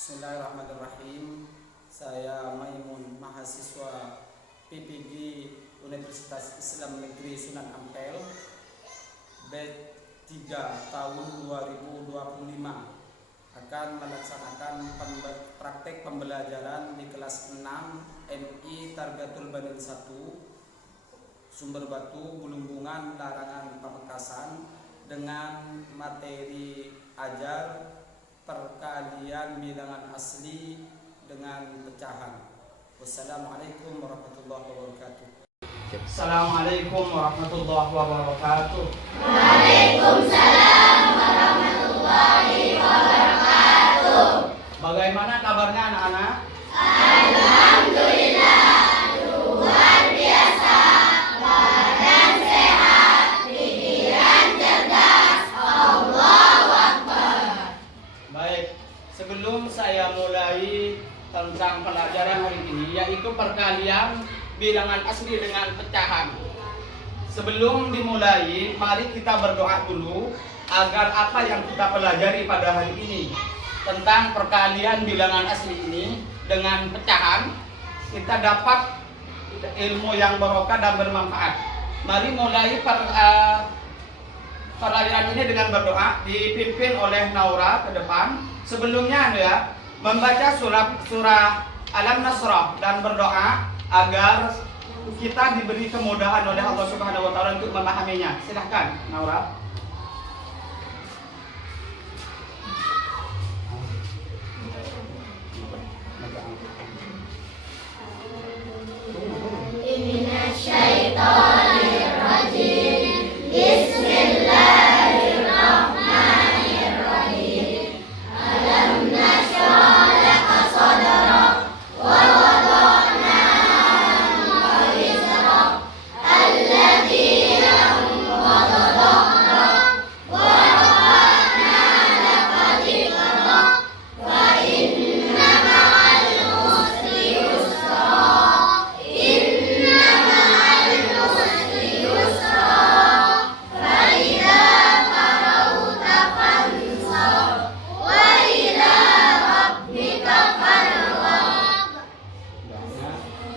Bismillahirrahmanirrahim. Saya Maimun, mahasiswa PPG Universitas Islam Negeri Sunan Ampel, batch 3 tahun 2025, akan melaksanakan praktek pembelajaran di kelas 6 MI Targatul Banin 1, Sumber Batu, Bulungbungan, Larangan, Pamekasan, dengan materi ajar perkalian bilangan asli dengan pecahan. Wassalamualaikum warahmatullahi wabarakatuh. Assalamualaikum warahmatullahi wabarakatuh. Waalaikumsalam warahmatullahi wabarakatuh. Bagaimana kabarnya anak-anak? Alhamdulillah, luar biasa. Badan sehat, pikiran cerdas. Allahu Akbar. Baik, sebelum saya mulai tentang pelajaran hari ini, yaitu perkalian bilangan asli dengan pecahan. Sebelum dimulai, mari kita berdoa dulu agar apa yang kita pelajari pada hari ini tentang perkalian bilangan asli ini dengan pecahan, kita dapat ilmu yang barokah dan bermanfaat. Mari mulai pelajaran ini dengan berdoa, dipimpin oleh Naura ke depan. Sebelumnya ya, membaca surah Al-Nasrah dan berdoa agar kita diberi kemudahan oleh Allah Subhanahu wa taala untuk memahaminya. Silahkan Naura. Minasyaitonirrajim. Bismillahirrahmanirrahim. Alam nashrah laka sadrak wa wada'na anka wizrak alladzi anqadha dhahrak wa rafa'na laka dhikrak fa inna ma'al usri yusra. Inna ma'al usri yusra. Fa idza faragta fansab wa ila rabbika farghab.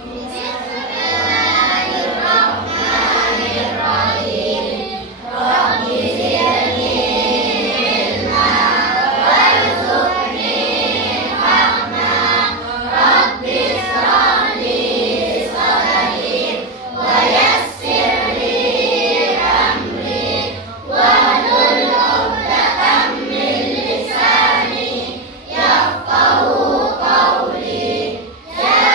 Bismillahirrahmanirrahim. Rabbi zidni ilma warzuqni fahma. Rabbi ishrah li sadri wa yassir li amri wahlul 'uqdatam min lisani yafqahu qawli. Ya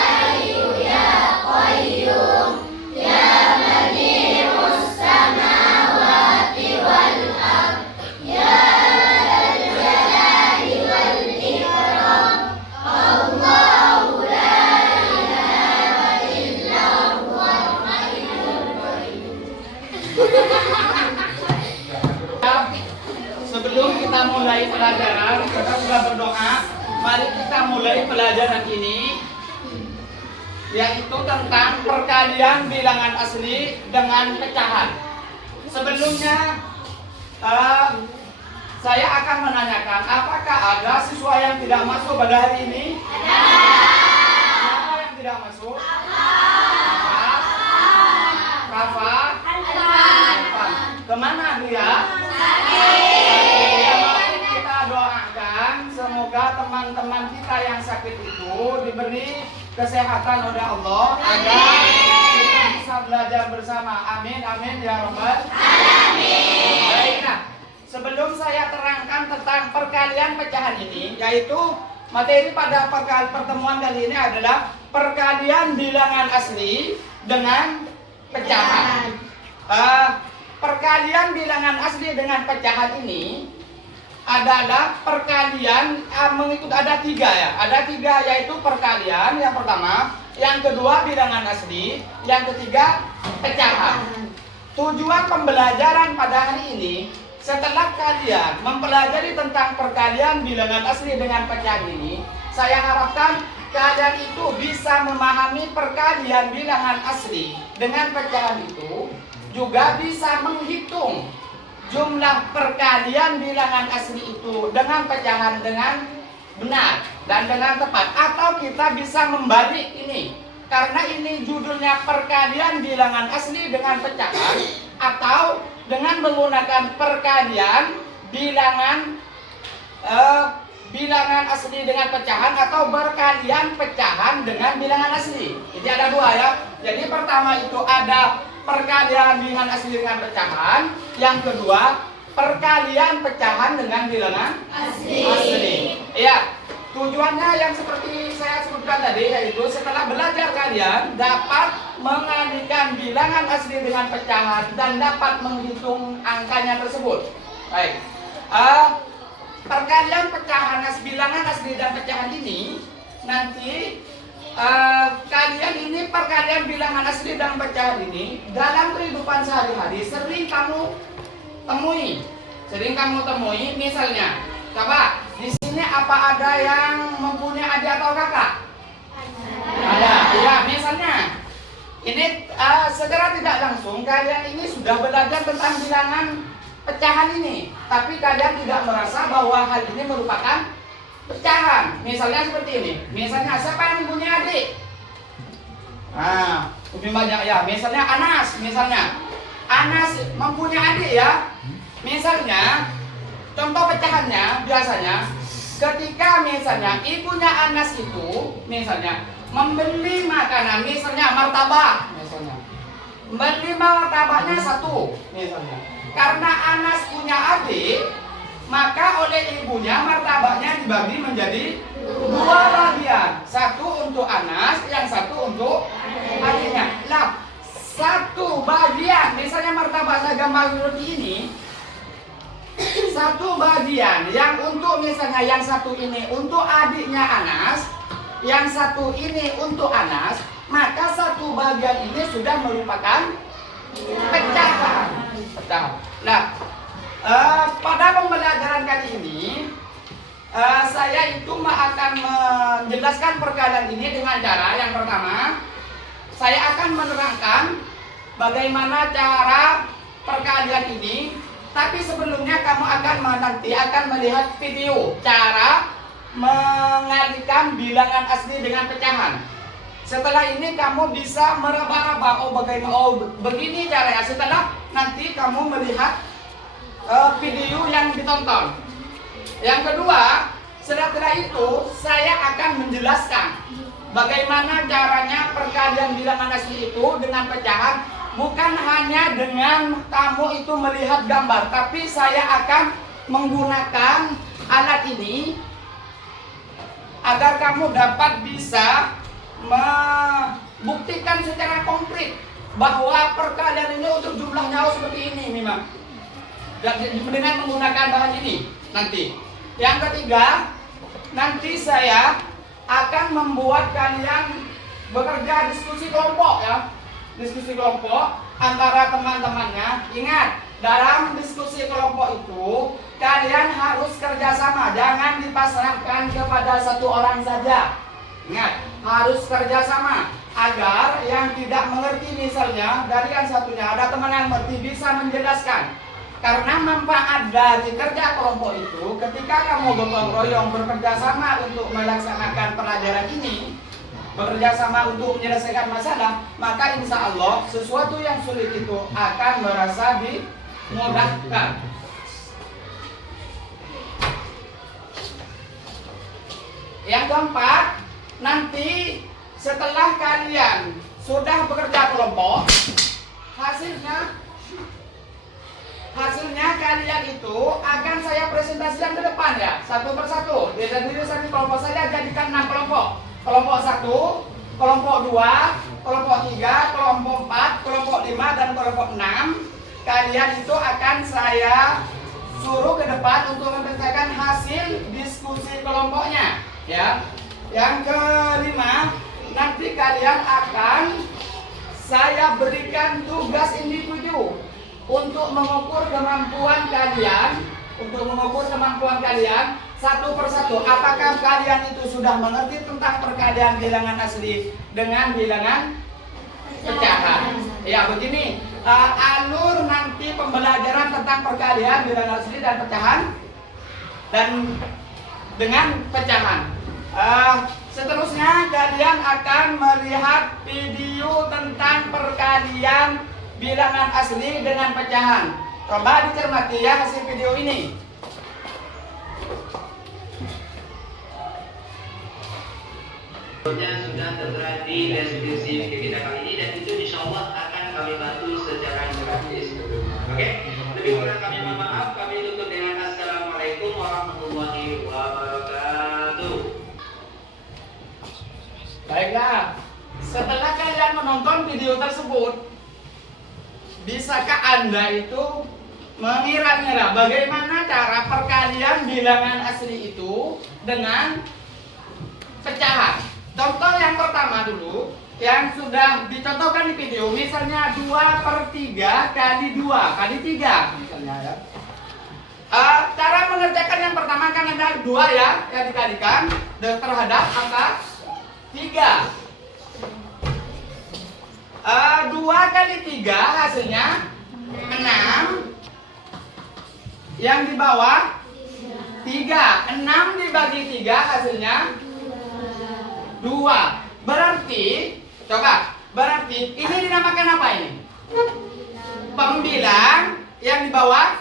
Hayyu ya Qayyum ya Badi'us samawati wal ard ya dzal jalali wal ikram. Allahu la ilaha illa huwal hayyul qayyum. Sebelum kita mulai pelajaran, kita sudah berdoa. Mari kita mulai pelajaran ini, yaitu tentang perkalian bilangan asli dengan pecahan. Sebelumnya, saya akan menanyakan, apakah ada siswa yang tidak masuk pada hari ini? Siapa yang tidak masuk? Rafa? Rafa. Kemana dia? Ya, mari kita doakan semoga teman-teman kita yang sakit itu diberi kesehatan oleh Allah agar kita bisa belajar bersama. Amin, amin ya rabbal alamin. Baiklah, sebelum saya terangkan tentang perkalian pecahan ini, yaitu materi pada pertemuan kali ini adalah perkalian bilangan asli dengan pecahan. Perkalian bilangan asli dengan pecahan ini adalah perkalian mengikut ada tiga ya. Ada tiga, yaitu perkalian yang pertama, yang kedua bilangan asli, yang ketiga pecahan. Tujuan pembelajaran pada hari ini, setelah kalian mempelajari tentang perkalian bilangan asli dengan pecahan ini, saya harapkan kalian itu bisa memahami perkalian bilangan asli dengan pecahan itu, juga bisa menghitung jumlah perkalian bilangan asli itu dengan pecahan dengan benar dan dengan tepat. Atau kita bisa membalik ini, karena ini judulnya perkalian bilangan asli dengan pecahan, atau dengan menggunakan perkalian bilangan asli dengan pecahan, atau berkalian pecahan dengan bilangan asli. Jadi ada dua ya. Jadi pertama itu ada perkalian bilangan asli dengan pecahan, yang kedua perkalian pecahan dengan bilangan asli. Ya, tujuannya yang seperti saya sebutkan tadi, yaitu setelah belajar kalian dapat mengalihkan bilangan asli dengan pecahan dan dapat menghitung angkanya tersebut. Baik. Perkalian pecahan bilangan asli dan pecahan ini nanti kalian ini perkalian bilangan asli dan pecahan ini dalam kehidupan sehari-hari sering kamu temui. Misalnya, coba di sini apa ada yang mempunyai adik atau kakak? Ada. Ya, misalnya ini secara tidak langsung kalian ini sudah belajar tentang bilangan pecahan ini, tapi kalian tidak merasa bahwa hal ini merupakan pecahan. Misalnya seperti ini. Misalnya siapa yang mempunyai adik? Lebih banyak ya. Misalnya Anas. Anas mempunyai adik ya. Misalnya contoh pecahannya biasanya ketika misalnya ibunya Anas itu misalnya membeli makanan, misalnya martabak, membeli martabaknya 1 misalnya. Karena Anas punya adik, maka oleh ibunya martabaknya dibagi menjadi 2 bagian. 1 untuk Anas, yang 1 untuk adiknya. Lah, 1 bagian, misalnya martabak saya gambar seperti ini, 1 bagian yang untuk misalnya yang 1 ini untuk adiknya Anas, yang 1 ini untuk Anas, maka 1 bagian ini sudah merupakan pecahan. Nah, pada pembelajaran kali ini saya itu akan menjelaskan perkalian ini dengan cara yang pertama, saya akan menerangkan bagaimana cara perkalian ini. Tapi sebelumnya kamu nanti akan melihat video cara mengalihkan bilangan asli dengan pecahan. Setelah ini kamu bisa meraba-raba, begini caranya. Setelah nanti kamu melihat video yang ditonton. Yang kedua, setelah itu saya akan menjelaskan bagaimana caranya perkalian bilangan asli itu dengan pecahan. Bukan hanya dengan kamu itu melihat gambar, tapi saya akan menggunakan alat ini agar kamu dapat bisa membuktikan secara konkret bahwa perkalian ini untuk jumlahnya seperti ini memang. Dengan menggunakan bahan ini nanti. Yang ketiga, nanti saya akan membuat kalian bekerja diskusi kelompok ya. Diskusi kelompok antara teman-temannya. Ingat, dalam diskusi kelompok itu kalian harus kerjasama, jangan dipasrahkan kepada 1 orang saja. Ingat, harus kerjasama agar yang tidak mengerti misalnya dari yang satunya ada teman yang mengerti bisa menjelaskan. Karena manfaat dari kerja kelompok itu ketika kamu gotong royong bekerja sama untuk melaksanakan pelajaran ini, bekerja sama untuk menyelesaikan masalah, maka insya Allah sesuatu yang sulit itu akan merasa dimudahkan. Yang keempat, nanti setelah kalian sudah bekerja kelompok, hasilnya kalian itu akan saya presentasikan ke depan ya, satu persatu. Dari kelompok saya jadikan 6 kelompok. Kelompok 1, kelompok 2, kelompok 3, kelompok 4, kelompok 5, dan kelompok 6. Kalian itu akan saya suruh ke depan untuk mempresentasikan hasil diskusi kelompoknya ya. Yang kelima, nanti kalian akan saya berikan tugas individu untuk mengukur kemampuan kalian, satu persatu. Apakah kalian itu sudah mengerti tentang perkalian bilangan asli dengan bilangan pecahan? Ya, begini alur nanti pembelajaran tentang perkalian bilangan asli dan pecahan. Dan dengan pecahan. Seterusnya kalian akan melihat video tentang perkalian bilangan asli dengan pecahan. Coba dicermati ya hasil video ini. Sudah tertera di deskripsi video kita kali ini, dan itu insya Allah akan kami bantu secara gratis. Oke, lebih kurang kami mohon maaf. Kami tutup dengan assalamualaikum warahmatullahi wabarakatuh. Baiklah, setelah kalian menonton video tersebut, bisakah Anda itu mengira-ngira bagaimana cara perkalian bilangan asli itu dengan pecahan? Contoh yang pertama dulu, yang sudah dicontohkan di video, misalnya 2/3 kali 2 kali 3 misalnya ya. Cara mengerjakan yang pertama kan ada 2 ya, yang dikalikan terhadap angka 3. 2 kali 3 hasilnya 6. Yang di bawah 3. 6 dibagi 3 hasilnya 2. Berarti, coba, berarti ini dinamakan apa ini? Pembilang. Yang di bawah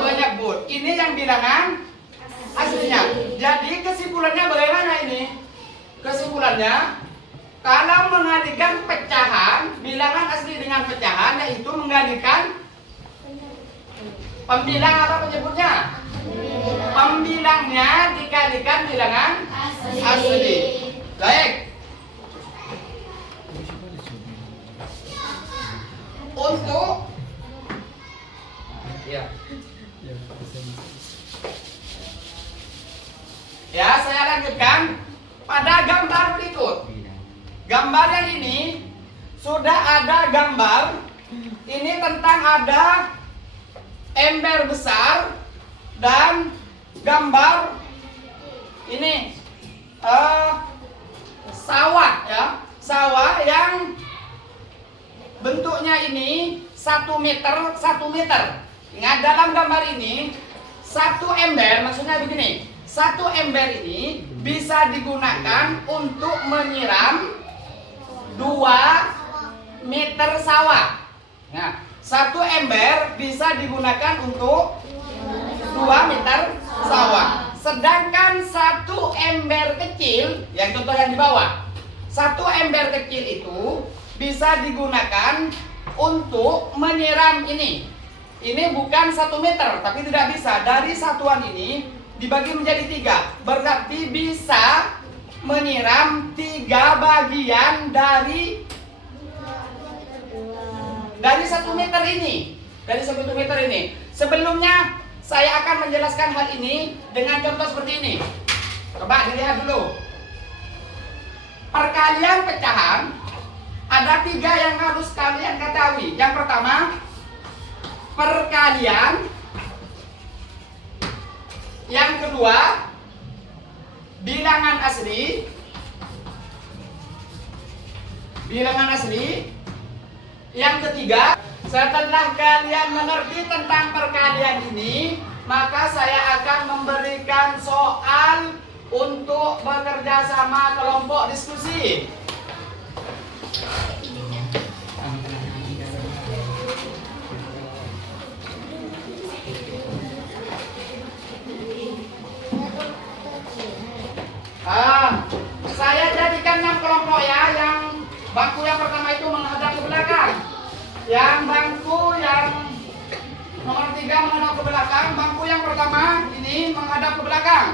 penyebut. Ini yang bilangan aslinya. Jadi kesimpulannya bagaimana ini? Kesimpulannya, kalau mengalihkan pecahan, bilangan asli dengan pecahan, yaitu mengalihkan pembilang apa penyebutnya? Pembilangnya dikalikan bilangan asli. Baik. Untuk ya, saya lanjutkan pada gambar berikut. Gambar yang ini sudah ada gambar. Ini tentang ada ember besar dan gambar ini sawah ya, sawah yang bentuknya ini 1 meter 1 meter. Ingat, dalam gambar ini 1 ember, maksudnya begini, 1 ember ini bisa digunakan untuk menyiram 2 meter sawah. Nah, 1 ember bisa digunakan untuk 2 meter sawah. Sedangkan 1 ember kecil, yang contoh yang di bawah, 1 ember kecil itu bisa digunakan untuk menyiram ini. Ini bukan 1 meter, tapi tidak bisa. Dari satuan ini dibagi menjadi 3, berarti bisa menyiram 3 bagian dari 1 meter ini. Dari 1 meter ini. Sebelumnya saya akan menjelaskan hal ini dengan contoh seperti ini. Coba dilihat dulu. Perkalian pecahan ada 3 yang harus kalian ketahui. Yang pertama, perkalian. Yang kedua, bilangan asli. Bilangan asli. Yang ketiga, setelah kalian mengerti tentang perkalian ini, maka saya akan memberikan soal untuk bekerja sama kelompok diskusi. Saya jadikan 6 kelompok ya, yang bangku yang pertama itu menghadap ke belakang. Yang bangku yang nomor 3 menghadap ke belakang. Bangku yang pertama ini menghadap ke belakang.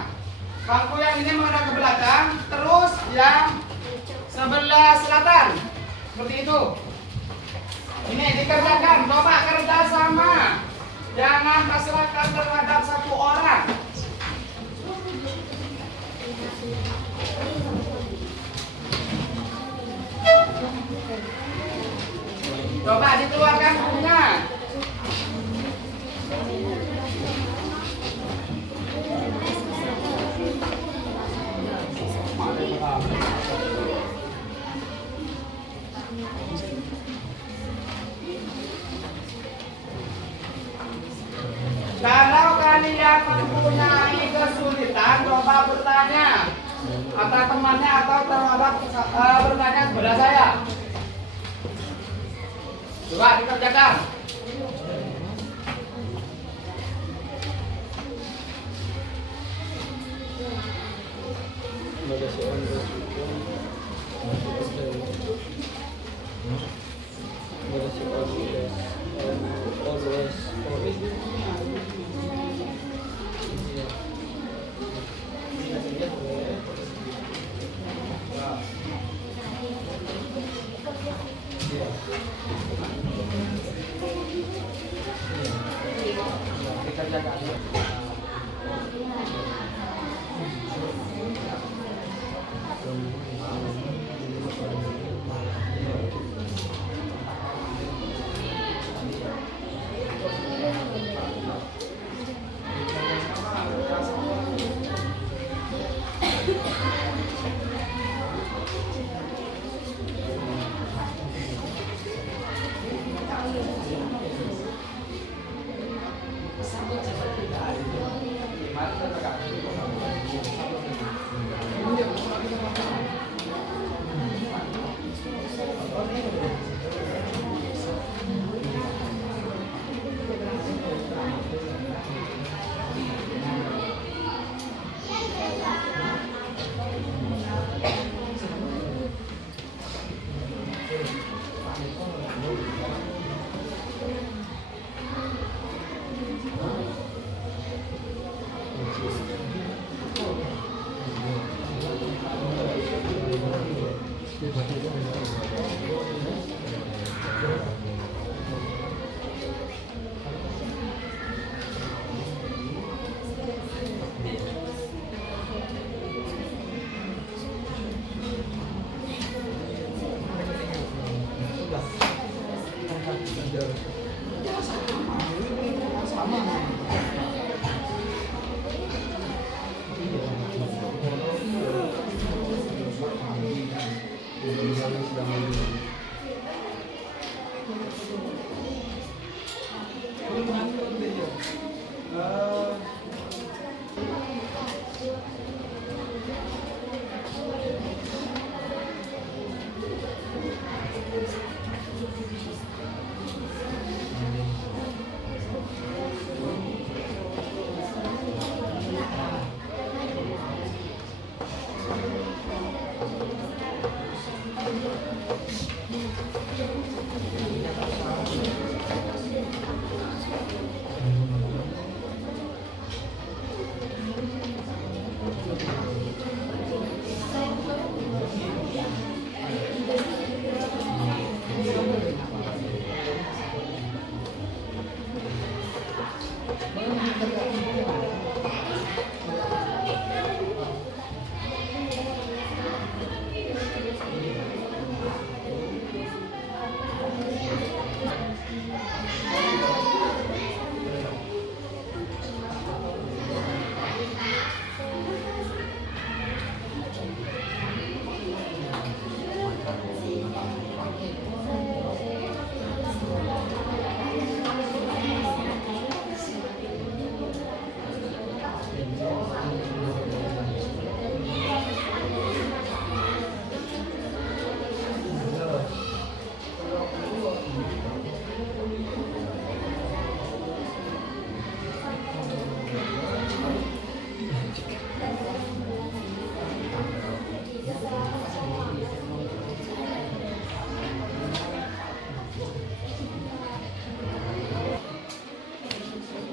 Bangku yang ini menghadap ke belakang. Terus yang sebelah selatan. Seperti itu. Ini dikerjakan, coba kerja sama. Jangan pasrahkan terhadap 1 orang. Coba dikeluarkan bukunya. Kalau kalian mempunyai kesulitan, coba bertanya antara temannya atau terhadap bertanya kepada saya. Coba dikerjakan.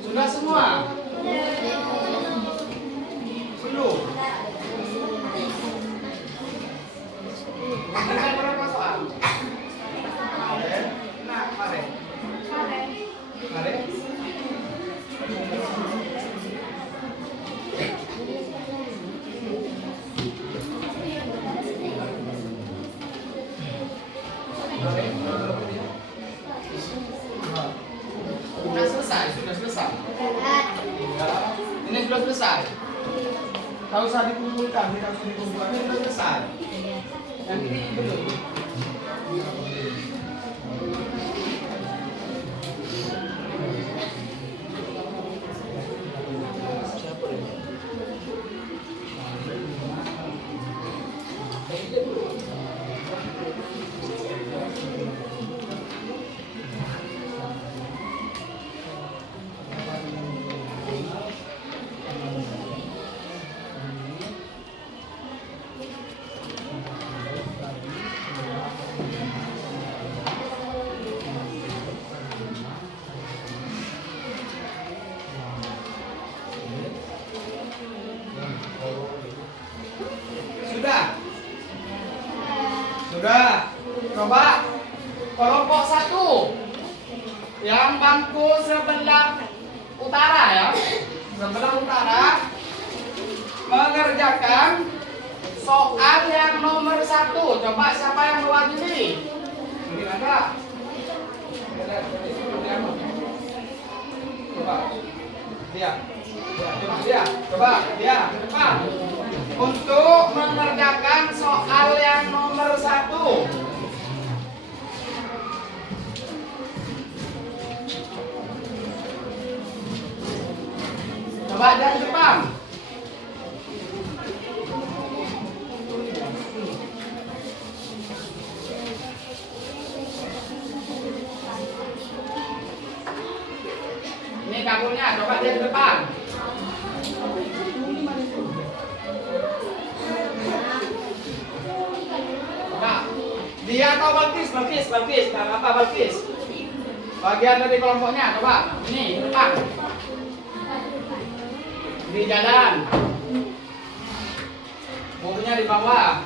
Sudah semua? Belum? Ada berapa soal? Nah, mari. Mari. Sudah selesai. Ini sudah selesai. Tak usah dikumpulkan, ini sudah selesai. Yang ini belum. Sudah. Coba kelompok 1 yang bangku sebelah utara ya. Sebelah utara mengerjakan soal yang nomor 1. Coba siapa yang mewakili? Ini ada. Coba dia. Coba dia ke depan untuk mengerjakan soal yang nomor 1. Coba dia ke depan. Ini kabelnya, coba dia ke depan. Dia atau Balkis, apa Balkis? Bagian dari kelompoknya, coba. Ini, depan. Di jalan. Bukunya di bawah.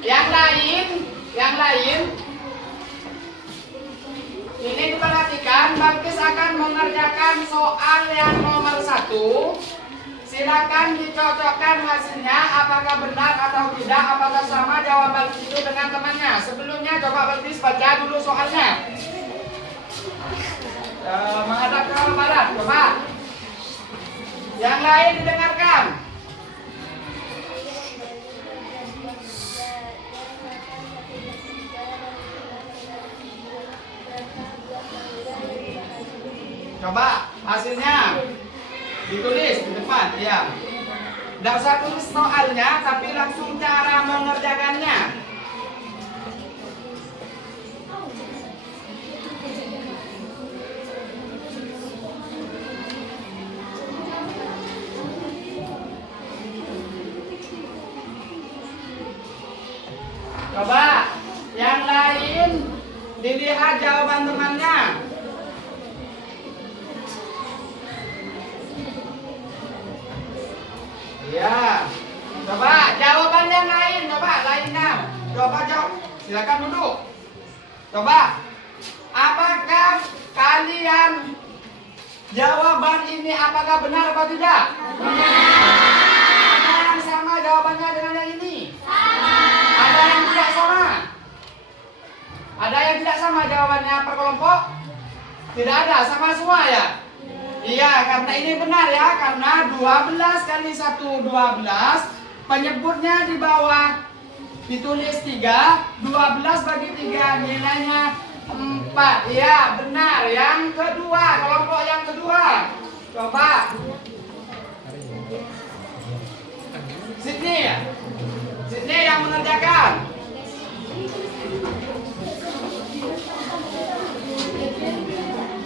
Yang lain. Ini diperhatikan, Balkis akan mengerjakan soal yang nomor 1. Silakan dicocokkan hasilnya apakah benar atau tidak, apakah sama jawaban itu dengan temannya. Sebelumnya coba Balkis baca dulu soalnya. Menghadap ke arah barat, coba. Yang lain didengarkan. Coba hasilnya ditulis di depan, ya. Tidak usah tulis soalnya, tapi langsung cara mengerjakannya. Coba yang lain dilihat jawaban temannya. Ya, coba jawaban yang lain, lainnya. Coba jawab, silakan duduk. Coba, apakah kalian jawaban ini apakah benar atau tidak? Ada yang sama jawabannya dengan yang ini? Ada yang tidak sama? Ada yang tidak sama jawabannya per kelompok? Tidak ada, sama semua ya? Iya, karena ini benar ya, karena 12 kali 1 12, penyebutnya di bawah ditulis 3, 12 bagi 3 nilainya 4. Iya, benar. Yang kedua, kelompok yang kedua. Coba. Sydney ya? Sydney yang mengerjakan.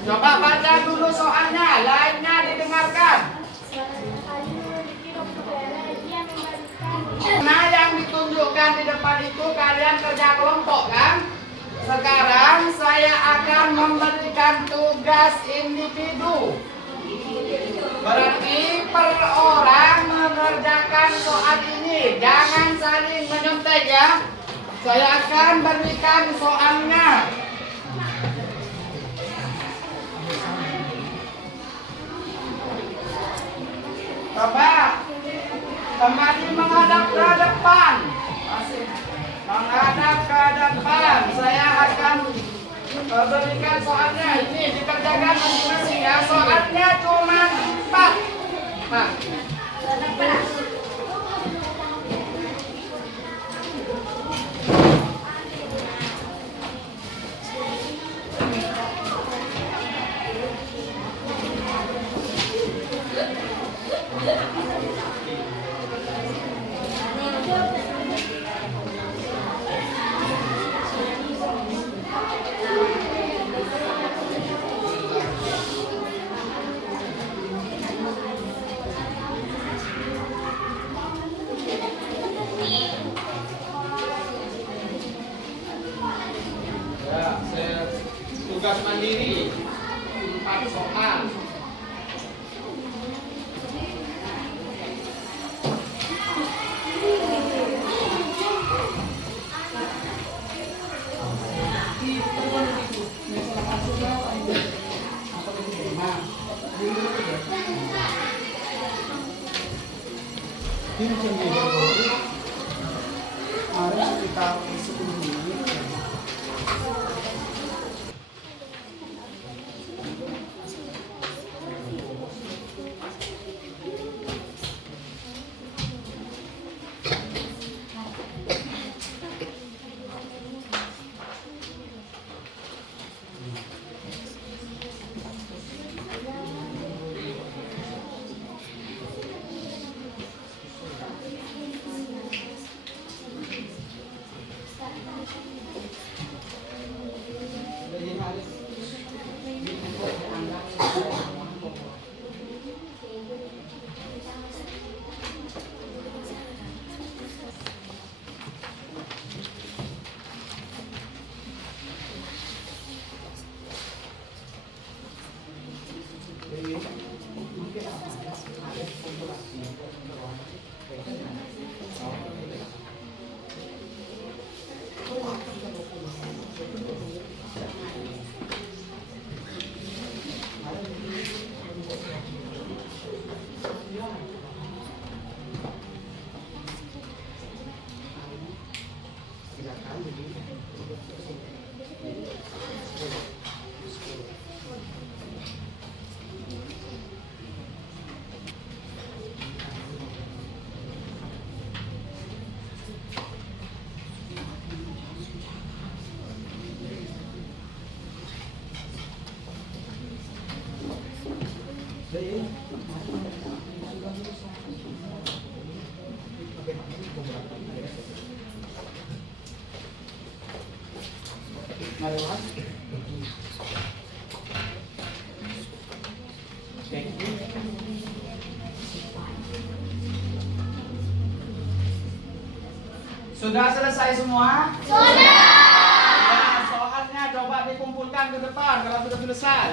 Coba baca dulu soalnya, lainnya didengarkan. Nah, yang ditunjukkan di depan itu kalian kerja kelompok kan? Sekarang saya akan memberikan tugas individu. Berarti per orang mengerjakan soal ini. Jangan saling menyontek ya. Saya akan berikan soalnya. Coba kembali menghadap ke depan. Menghadap ke depan. Saya akan berikan soalnya. Ini dikerjakan masing-masing ya. Soalnya cuma 4. Nah. Tugas mandiri 4 soal. Hari sekitar 10 menit. Sudah selesai semua? Sudah. Ya, soalnya coba dikumpulkan ke depan kalau sudah selesai.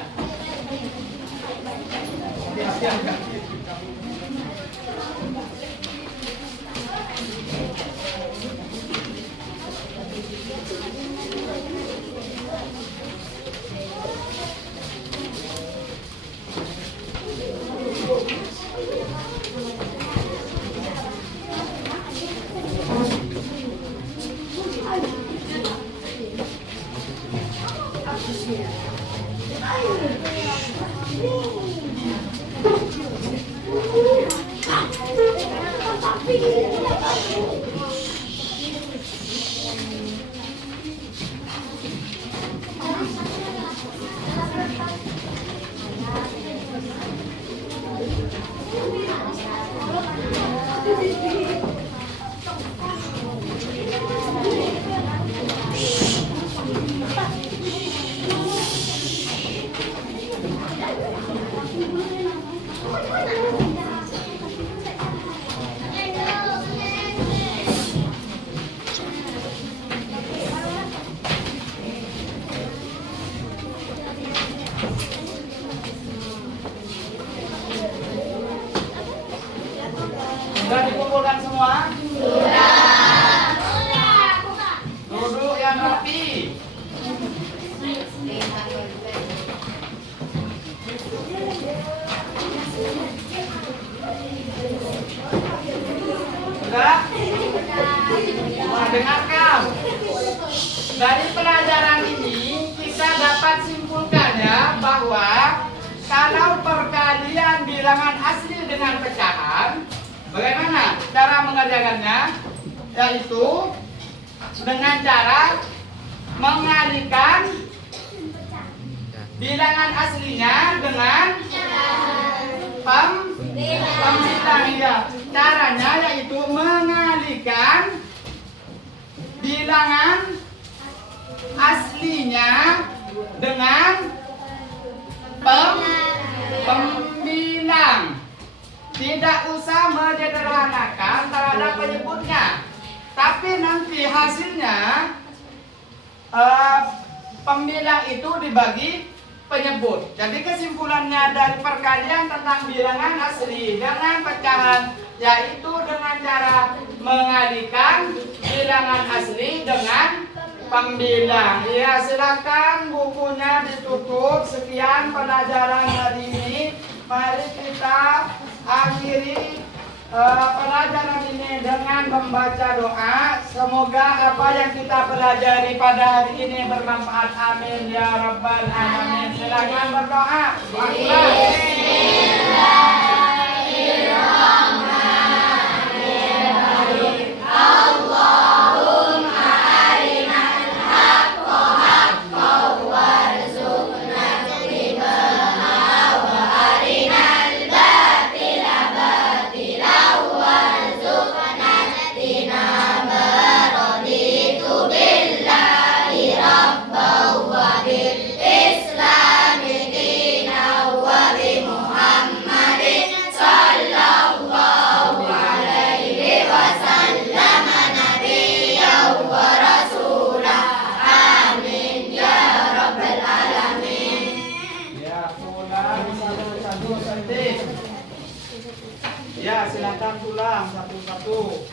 Sudah dikumpulkan semua? Sudah. Duduk yang rapi. Sudah? Dengarkan. Dari pelajaran ini kita dapat simpulkan ya bahwa kalau perkalian bilangan asli dengan pecahan, bagaimana cara mengerjakannya? Yaitu dengan cara mengalihkan bilangan aslinya dengan pembilang ya. Caranya yaitu mengalihkan bilangan aslinya dengan pembilang. Tidak usah menyederhanakan terhadap penyebutnya, tapi nanti hasilnya pembilang itu dibagi penyebut. Jadi kesimpulannya dari perkalian tentang bilangan asli dengan pecahan yaitu dengan cara mengalihkan bilangan asli dengan pembilang. Ya, silakan bukunya ditutup. Sekian pelajaran hari ini. Mari kita akhiri pelajaran ini dengan membaca doa. Semoga apa yang kita pelajari pada hari ini bermanfaat. Amin ya rabbal alamin. Silakan berdoa. Ya, silakan pulang satu-satu.